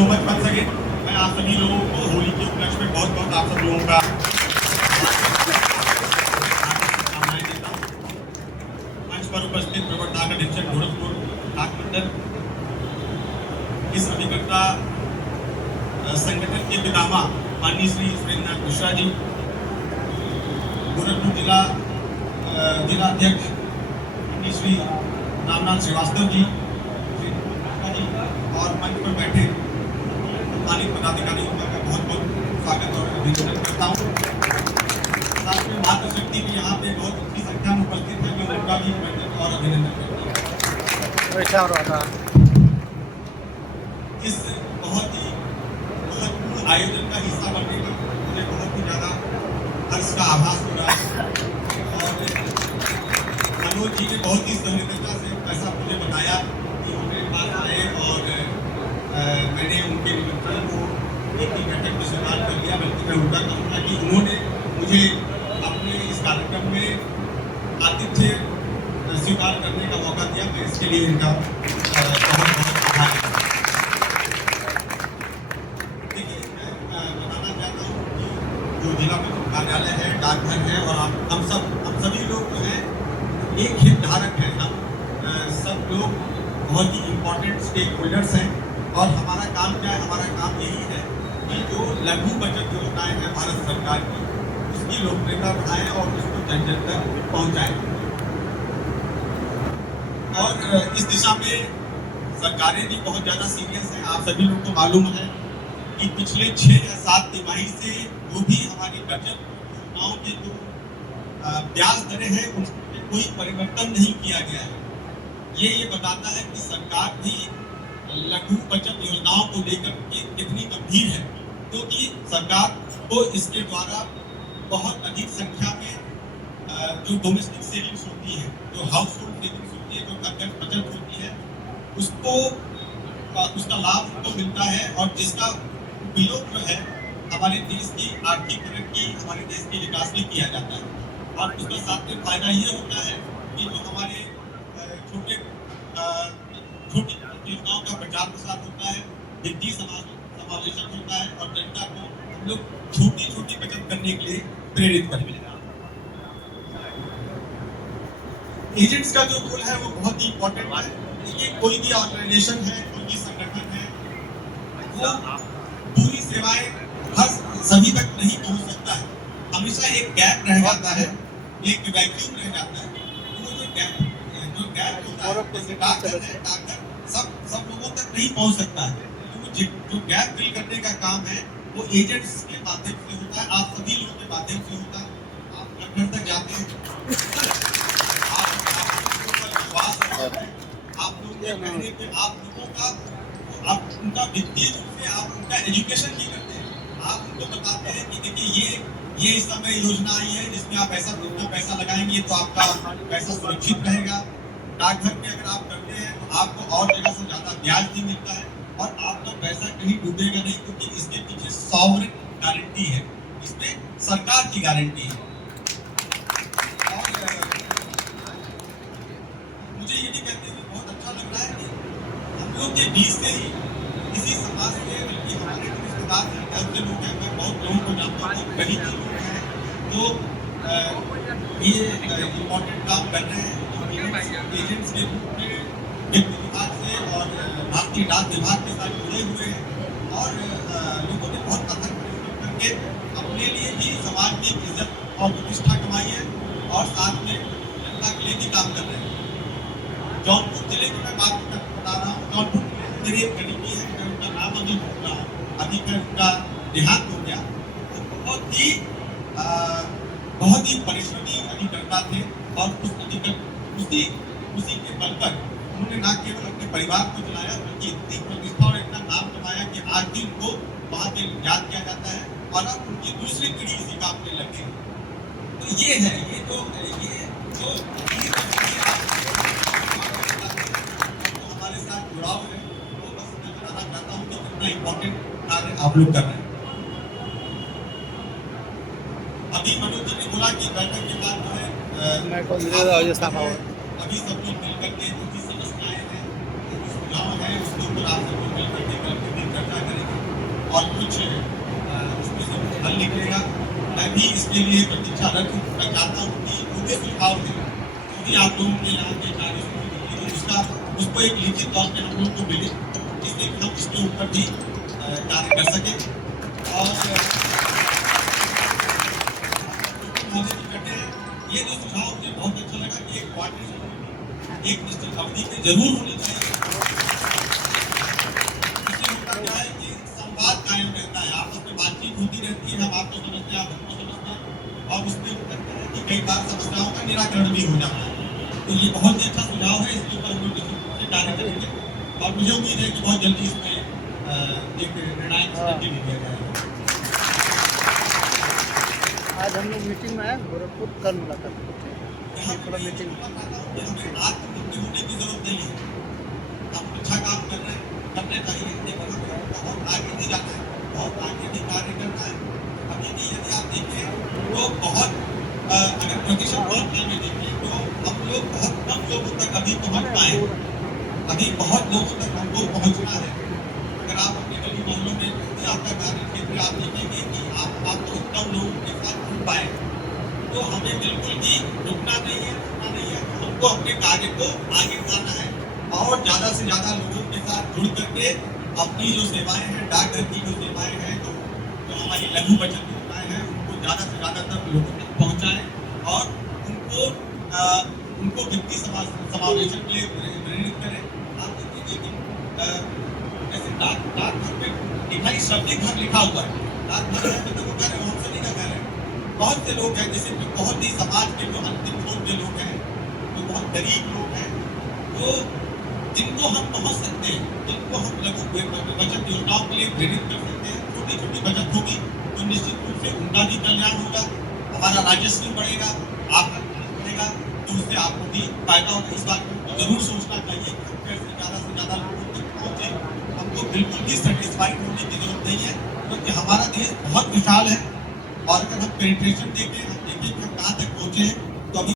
So much once again. मैं आप सभी लोगों को होली के उपलक्ष्य में बहुत बहुत आप सब लोगों का शुभकामनाएं देता हूँ। मंच पर उपस्थित प्रवर्तक अधीक्षक गोरखपुर डाक मंडल, इस अभिकर्ता संगठन के पितामह माननीय श्री सुरेंद्रनाथ मिश्रा जी, गोरखपुर जिला अध्यक्ष माननीय श्री रामनाथ श्रीवास्तव जी और मंच पर बैठे स्थानीय पदाधिकारियों का मैं बहुत बहुत स्वागत और अभिनंदन करता हूँ। साथ में मातृशक्ति भी यहाँ पे बहुत अच्छी संख्या में उपस्थित है, मैं उनका भी और अभिनंदन करता हूँ। इस बहुत ही महत्वपूर्ण आयोजन का हिस्सा बनने का मुझे बहुत ही ज़्यादा हर्ष का आभास हो रहा है और मनोज जी ने बहुत ही सहृदयता से ऐसा मुझे बताया कि वो मेरे पास आए और मैंने उनके निमंत्रण को एक ही बैठक में स्वीकार कर लिया। बल्कि मैं उनका कहूँगा कि उन्होंने मुझे अपने इस कार्यक्रम में आतिथ्य स्वीकार करने का मौका दिया। मैं इसके लिए इनका बहुत बहुत आभारी हूँ। देखिए, मैं बताना चाहता हूँ कि जो जिला कार्यालय है, डाकघर है और हम सभी लोग जो हैं एक हितधारक हैं। हम सब लोग बहुत ही इम्पोर्टेंट स्टेक होल्डर्स हैं और हमारा काम क्या है? हमारा काम यही है कि जो लघु बचत योजनाएं हैं भारत सरकार की, उसकी लोकप्रियता बढ़ाएं और उसको जन जन तक पहुँचाएं। और इस दिशा में सरकारें भी बहुत ज़्यादा सीरियस हैं। आप सभी लोग को मालूम है कि पिछले 6 या 7 तिमाही से जो भी हमारी बचत योजनाओं की जो ब्याज दरें हैं उनमें कोई परिवर्तन नहीं किया गया है। ये बताता है कि सरकार भी लघु बचत योजनाओं को लेकर कितनी गंभीर है, क्योंकि सरकार को इसके द्वारा बहुत अधिक संख्या में जो डोमेस्टिक सेविंग्स होती है, जो हाउस होल्ड सेविंग्स होती है, जो प्रत्यक्ष बचत होती है, उसको उसका लाभ उनको मिलता है और जिसका उपयोग जो है हमारे देश की आर्थिक तरक्की, हमारे देश के विकास में किया जाता है। और उसका साथ में फायदा ये होता है कि जो हमारे छोटी योजनाओं का प्रचार प्रसार होता है, वित्तीय समावेशन होता है और जनता को हम लोग छोटी छोटी बचत करने के लिए प्रेरित करेंगे। एजेंट्स का जो रोल है वो बहुत ही इम्पोर्टेंट है। देखिए, कोई भी ऑर्गेनाइजेशन है, कोई भी संगठन है, वो पूरी सेवाएं हर सभी तक नहीं पहुंच सकता है। हमेशा एक गैप रह जाता है, एक वैक्यूम रह जाता है। वो जो गैप होता है, जैसे डाकघर है, डाकघर सब लोगों तक नहीं पहुंच सकता है। तो जो गैप फिल करने का काम है वो एजेंट्स के माध्यम से होता है, आप सभी लोगों के माध्यम से होता है। आप घर तक जाते हैं, आप लोगों के कहने पे आप लोगों का आप उनका वित्तीय रूप से आप उनका एजुकेशन भी करते हैं। आप उनको बताते हैं कि देखिए ये इस समय योजना आई है जिसमें आप इतना पैसा लगाएंगे तो आपका पैसा सुरक्षित रहेगा। डाकघर में अगर आप करते हैं तो आपको और जगह से ज्यादा ब्याज भी मिलता है और आपका पैसा कहीं डूबेगा नहीं, क्योंकि इसके पीछे सॉवरेन गारंटी है, इसमें सरकार की गारंटी है। और मुझे ये भी कहते हुए बहुत अच्छा लग रहा है कि हम लोग के बीच से ही किसी समाज से, बल्कि हमारे रिश्तेदार हैं, घर के लोग हैं, मैं बहुत लोगों को जानता हूँ, गरीब के लोग हैं तो ये इम्पोर्टेंट काम कर रहे हैं। एजेंट्स के रूप में वित्त विभाग से और भारतीय डाक विभाग के साथ जुड़े हुए हैं और लोगों ने बहुत अथक परिश्रम करके अपने लिए भी समाज में इज्जत और प्रतिष्ठा कमाई है और साथ में जनता के लिए भी काम कर रहे हैं। जौनपुर जिले की मैं बात बता रहा हूँ। जौनपुर मेरी एक गरीबी है, मैं उनका नाम अभी भूल रहा हूँ, अभी मैं उनका देहांत हो गया। तो बहुत ही परिश्रमी अधिकर्ता थे और उसी के बल पर उन्होंने न केवल अपने परिवार को चलाया, बल्कि इतनी प्रतिष्ठा और इतना नाम कमाया कि आज भी उनको वहाँ पे याद किया जाता है और अब उनकी दूसरी पीढ़ी इसी काम में लगे। तो ये है, ये जो हमारे साथ जुड़ाव है, वो बस मैं बताना चाहता हूँ कि कितना इम्पोर्टेंट कार्य आप लोग कर रहे हैं। अभी मनोज जी ने बोला कि बैठक के बाद जो है अभी सब लोग मिलकर के जो भी समस्याएं हैं, जो सुझाव है, उसके ऊपर आप सब लोग मिलकर के चर्चा करें। और कुछ उसमें से कुछ हल निकलेगा। मैं भी इसके लिए प्रतीक्षारत हूँ। मैं चाहता हूँ कि मुझे सुझाव दें, क्योंकि आप लोगों के यहाँ के कार्य उसका उसको एक लिखित तौर पर हम लोग को मिले, जिससे कि हम इसके ऊपर भी कार्य कर सकें। और महोदय जी कहते हैं, ये जो सुझाव मुझे बहुत अच्छा लगा कि एक क्वार्टर एक निश्चित अवधि में जरूर होनी चाहिए। इससे होता क्या है कि संवाद कायम रहता है, आपस में बातचीत होती रहती है, हम आपको समझते हैं, आप हमको समझते हैं, और उसमें होता क्या है कि कई बार समस्याओं का निराकरण भी हो जाता है। तो ये बहुत ही अच्छा सुझाव है, इसके ऊपर हम लोग निश्चित रूप से कार्य करेंगे और मुझे उम्मीद है कि बहुत जल्दी इसमें एक निर्णायक स्थिति भी लिया जाएगा। आज हम लोग मीटिंग में आए गोरखपुर, कल मुलाकात करते हैं। यहाँ पूरा मीटिंग हमें आत्मनिर्भर होने की जरूरत नहीं है। हम अच्छा काम कर रहे हैं, करने चाहिए, लेकिन हमें बहुत आगे भी जाना है, बहुत आगे भी कार्य करना है। अभी भी यदि आप देखें तो बहुत अगर प्रतिशत मात्रा में देखें तो हम लोग बहुत कम लोगों तक अभी पहुंच पाए। अभी बहुत लोगों तक हमको पहुंचना है। अगर आप अपने गली मोहल्लों में भी आपका कार्य क्षेत्र आप देखेंगे कि आप बहुत कम लोगों के साथ जुड़ पाए, तो हमें बिल्कुल भी रुकना नहीं है, हमको अपने कार्य को आगे बढ़ाना है और ज्यादा से ज्यादा लोगों के साथ जुड़ करके अपनी जो सेवाएं हैं, डाकघर की जो सेवाएं हैं, जो हमारी लघु बचत योजनाएं हैं, उनको ज्यादा से ज्यादा तक लोगों तक पहुंचाएं और उनको वित्तीय समावेशन के लिए प्रेरित करें। आप देखिए कि जैसे डाकघर में लिखा शब्दिक घर लिखा हुआ है, डाकघर है मतलब वो घर है, हम सभी का घर है। बहुत से लोग हैं जैसे बहुत ही समाज के जो अंतिम छोर के लोग हैं, जो बहुत गरीब लोग हैं, तो जिनको हम पहुंच सकते हैं, जिनको हम लघु बचत योजनाओं के लिए प्रेरित कर सकते हैं, छोटी छोटी बचत होगी तो निश्चित रूप से उनका भी कल्याण होगा, हमारा राजस्व बढ़ेगा, आपका बढ़ेगा, तो उससे आपको भी फायदा होगा। इस बात को जरूर सोचना चाहिए कि कैसे ज्यादा से ज्यादा लोगों तक पहुंचे। हमको बिल्कुल भी सेटिस्फाइड होने की जरूरत नहीं है, क्योंकि हमारा देश बहुत विशाल है और अगर हम पेनिट्रेशन देखें, हम देखें कि हम कहाँ तक पहुंचे हैं,